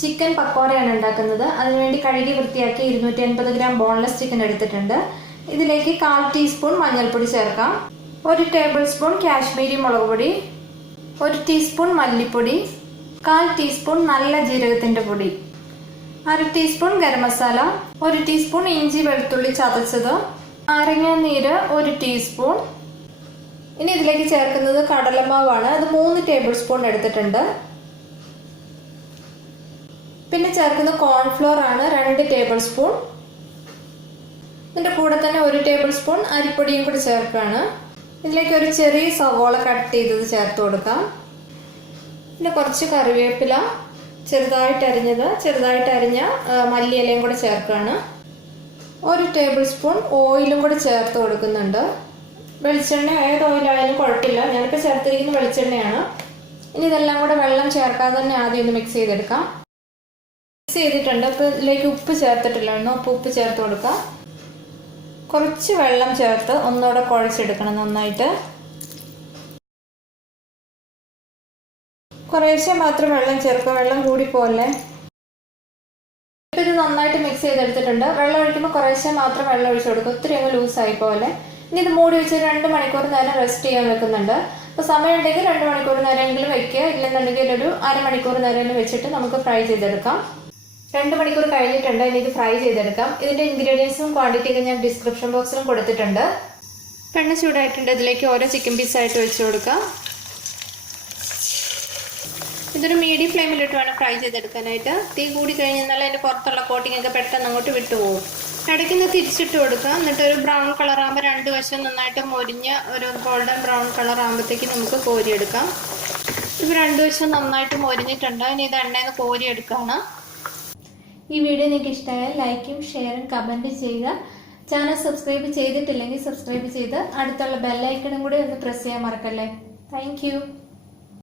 Chicken പക്കോടയാണ് ഉണ്ടാക്കുന്നത്. അതിനുവേണ്ടി കഴുകി വൃത്തിയാക്കി 250 ഗ്രാം ബോൺലെസ് ചിക്കൻ എടുത്തിട്ടുണ്ട്. ഇതിലേക്ക് 1/4 ടീസ്പൂൺ മഞ്ഞൾപ്പൊടി ചേർക്കാം. 1 ടേബിൾ സ്പൂൺ കാശ്മീരി മുളക് പൊടി, 1 ടീസ്പൂൺ മല്ലിപ്പൊടി, 1/4 ടീസ്പൂൺ നല്ല ജീരകത്തിന്റെ പൊടി, 1/2 ടീസ്പൂൺ ഗരം മസാല, 1 ടീസ്പൂൺ ഇഞ്ചി വെളുത്തുള്ളി ചതച്ചത്, നാരങ്ങ നീര് 1 ടീസ്പൂൺ. ഇനി ഇതിലേക്ക് ചേർക്കുന്നത് കടലമാവാണ്. അത് 3 ടേബിൾ സ്പൂൺ എടുത്തിട്ടുണ്ട്. പിന്നെ ചേർക്കുന്നത് കോൺഫ്ലോർ ആണ്, 2 ടേബിൾ സ്പൂൺ. ഇതിന്റെ കൂടെ തന്നെ 1 ടേബിൾ സ്പൂൺ അരിപ്പൊടിയും കൂടി ചേർക്കുകയാണ്. ഇതിലേക്ക് ഒരു ചെറിയ സവോള കട്ട് ചെയ്തത് ചേർത്ത് കൊടുക്കാം. പിന്നെ കുറച്ച് കറിവേപ്പില ചെറുതായിട്ട് അരിഞ്ഞ മല്ലിയിലയും കൂടെ ചേർക്കുകയാണ്. 1 ടേബിൾ സ്പൂൺ ഓയിലും കൂടി ചേർത്ത് കൊടുക്കുന്നുണ്ട്. വെളിച്ചെണ്ണ ഏത് ഓയിലായാലും കുഴപ്പമില്ല, ഞാനിപ്പോൾ ചേർത്തിരിക്കുന്ന വെളിച്ചെണ്ണയാണ്. ഇനി ഇതെല്ലാം കൂടെ വെള്ളം ചേർക്കാതെ തന്നെ ആദ്യം ഒന്ന് മിക്സ് ചെയ്തെടുക്കാം. മിക്സ് ചെയ്തിട്ടുണ്ട്. അപ്പോൾ ഇതിലേക്ക് ഉപ്പ് ചേർത്തിട്ടില്ലായിരുന്നു, അപ്പോൾ ഉപ്പ് ചേർത്ത് കൊടുക്കാം. കുറച്ച് വെള്ളം ചേർത്ത് ഒന്നുകൂടെ കുഴച്ചെടുക്കണം നന്നായിട്ട്. കുറേശ്ശെ മാത്രം വെള്ളം ചേർക്കുക, വെള്ളം കൂടിപ്പോല്ലേ. ഇത് നന്നായിട്ട് മിക്സ് ചെയ്തെടുത്തിട്ടുണ്ട്. വെള്ളം ഒഴിക്കുമ്പോൾ കുറേശ്ശെ മാത്രം വെള്ളം ഒഴിച്ചു കൊടുക്കുക, ഒത്തിരി അങ്ങ് ലൂസായി പോലെ. ഇനി ഇത് മൂടി വെച്ച് 2 മണിക്കൂർ നേരം റെസ്റ്റ് ചെയ്യാൻ വെക്കുന്നുണ്ട്. അപ്പോൾ സമയം ഉണ്ടെങ്കിൽ 2 മണിക്കൂർ നേരമെങ്കിലും വെക്കുക, ഇല്ലെന്നുണ്ടെങ്കിൽ ഒരു അരമണിക്കൂർ നേരം വെച്ചിട്ട് നമുക്ക് ഫ്രൈ ചെയ്തെടുക്കാം. 2 മണിക്കൂർ കഴിഞ്ഞിട്ടുണ്ട്. ഇനി ഇത് ഫ്രൈ ചെയ്തെടുക്കാം. ഇതിന്റെ ഇൻഗ്രീഡിയൻസും ക്വാണ്ടിറ്റിയൊക്കെ ഞാൻ ഡിസ്ക്രിപ്ഷൻ ബോക്സിലും കൊടുത്തിട്ടുണ്ട്. എണ്ണ ചൂടായിട്ടുണ്ട്. ഇതിലേക്ക് ഓരോ ചിക്കൻ പീസായിട്ട് വെച്ച് കൊടുക്കാം. ഇതൊരു മീഡിയം ഫ്ലെയിമിലിട്ട് വേണം ഫ്രൈ ചെയ്തെടുക്കാനായിട്ട്. തീ കൂടി കഴിഞ്ഞാൽ അതിൻ്റെ പുറത്തുള്ള കോട്ടിംഗ് ഒക്കെ പെട്ടെന്ന് അങ്ങോട്ട് വിട്ടുപോകും. ഇടയ്ക്ക് നിന്ന് തിരിച്ചിട്ട് കൊടുക്കുക. എന്നിട്ട് ഒരു ബ്രൗൺ കളർ ആകുമ്പോൾ 2 വശം നന്നായിട്ട് മൊരിഞ്ഞ് ഒരു ഗോൾഡൻ ബ്രൗൺ കളർ ആകുമ്പോഴത്തേക്ക് നമുക്ക് കോരിയെടുക്കാം. ഇപ്പോൾ 2 വശം നന്നായിട്ട് മൊരിഞ്ഞിട്ടുണ്ട്. ഇനി ഇത് എണ്ണയിൽ നിന്ന് കോരിയെടുക്കുകയാണ്. ഈ വീഡിയോ നിങ്ങൾക്ക് ഇഷ്ടമായാൽ ലൈക്കും ഷെയറും കമൻറ്റും ചെയ്യുക. ചാനൽ സബ്സ്ക്രൈബ് ചെയ്തിട്ടില്ലെങ്കിൽ സബ്സ്ക്രൈബ് ചെയ്ത് അടുത്തുള്ള ബെല്ലൈക്കണും കൂടി ഒന്ന് പ്രസ് ചെയ്യാൻ മറക്കല്ലേ. താങ്ക്